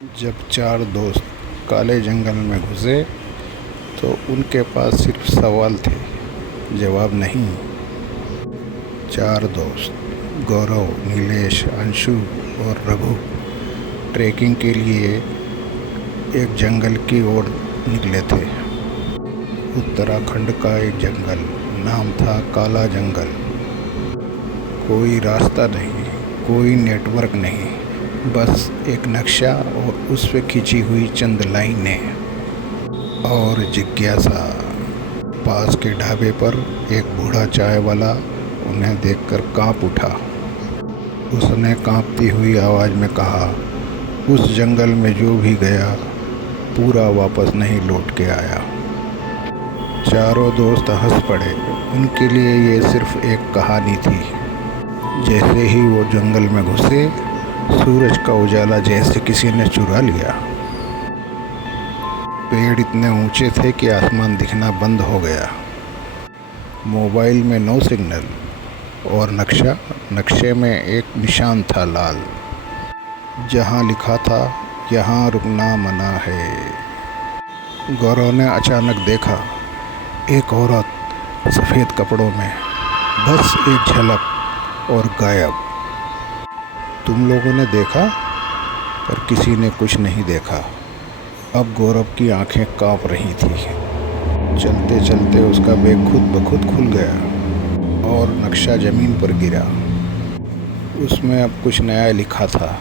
जब चार दोस्त काले जंगल में घुसे तो उनके पास सिर्फ सवाल थे, जवाब नहीं। चार दोस्त गौरव, नीलेश, अंशु और रघु ट्रैकिंग के लिए एक जंगल की ओर निकले थे। उत्तराखंड का एक जंगल, नाम था काला जंगल। कोई रास्ता नहीं, कोई नेटवर्क नहीं, बस एक नक्शा और उस पे खिंची हुई चंद लाइनें और जिज्ञासा। पास के ढाबे पर एक बूढ़ा चाय वाला उन्हें देखकर कांप उठा। उसने कांपती हुई आवाज़ में कहा, उस जंगल में जो भी गया पूरा वापस नहीं लौट के आया। चारों दोस्त हंस पड़े। उनके लिए ये सिर्फ एक कहानी थी। जैसे ही वो जंगल में घुसे, सूरज का उजाला जैसे किसी ने चुरा लिया। पेड़ इतने ऊंचे थे कि आसमान दिखना बंद हो गया। मोबाइल में नो सिग्नल और नक्शे में एक निशान था लाल, जहां लिखा था यहाँ रुकना मना है। गौरव ने अचानक देखा, एक औरत सफ़ेद कपड़ों में, बस एक झलक और गायब। तुम लोगों ने देखा, पर किसी ने कुछ नहीं देखा। अब गौरव की आंखें कांप रही थी। चलते चलते उसका बैग खुद ब खुद खुल गया और नक्शा ज़मीन पर गिरा। उसमें अब कुछ नया लिखा था,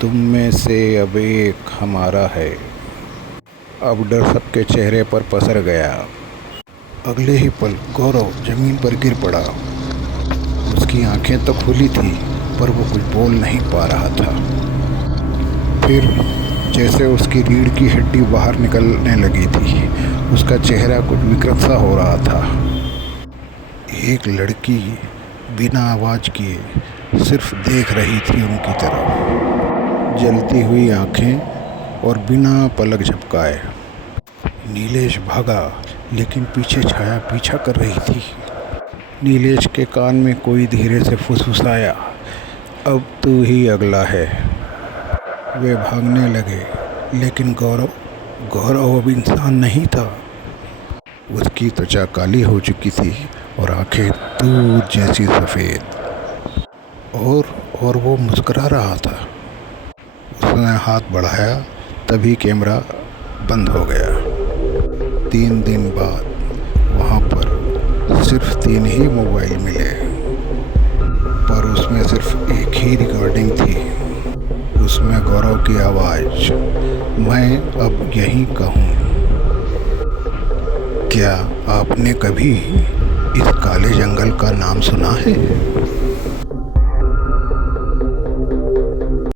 तुम में से अब एक हमारा है। अब डर सबके चेहरे पर पसर गया। अगले ही पल गौरव ज़मीन पर गिर पड़ा। उसकी आंखें तो खुली थी, पर वो कुछ बोल नहीं पा रहा था। फिर जैसे उसकी रीढ़ की हड्डी बाहर निकलने लगी थी। उसका चेहरा कुछ विकृत सा हो रहा था। एक लड़की बिना आवाज़ किए सिर्फ देख रही थी उनकी तरफ, जलती हुई आंखें और बिना पलक झपकाए। नीलेश भागा, लेकिन पीछे छाया पीछा कर रही थी। नीलेश के कान में कोई धीरे से फुसफुसाया, अब तू ही अगला है। वे भागने लगे, लेकिन गौरव अब इंसान नहीं था। उसकी त्वचा काली हो चुकी थी और आंखें दूध जैसी सफ़ेद। और वो मुस्कुरा रहा था। उसने हाथ बढ़ाया, तभी कैमरा बंद हो गया। 3 दिन बाद वहाँ पर सिर्फ 3 ही मोबाइल मिले, पर उसमें सिर्फ एक ही रिकॉर्डिंग थी। उसमें गौरव की आवाज़, मैं अब यहीं का हूँ। क्या आपने कभी इस काले जंगल का नाम सुना है?